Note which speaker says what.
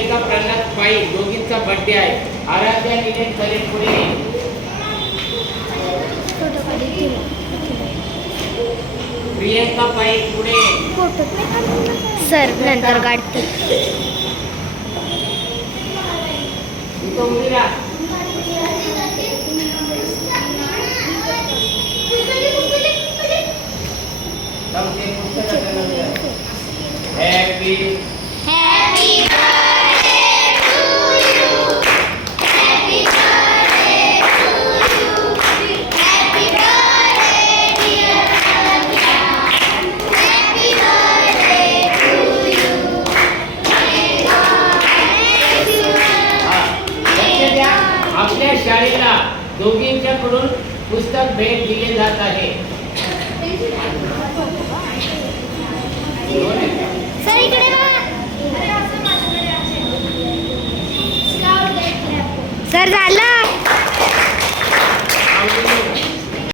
Speaker 1: प्रल्हाद पाई दोघींचा birthday आहे. आराध्या निलेश खरे पुढे प्रियंका पाई पुढे
Speaker 2: सर नंतर काढते.
Speaker 1: उभी राहा. Happy शाळेला दोघींच्याकडून पुस्तक भेट दिले जात आहे.
Speaker 2: सर झालं.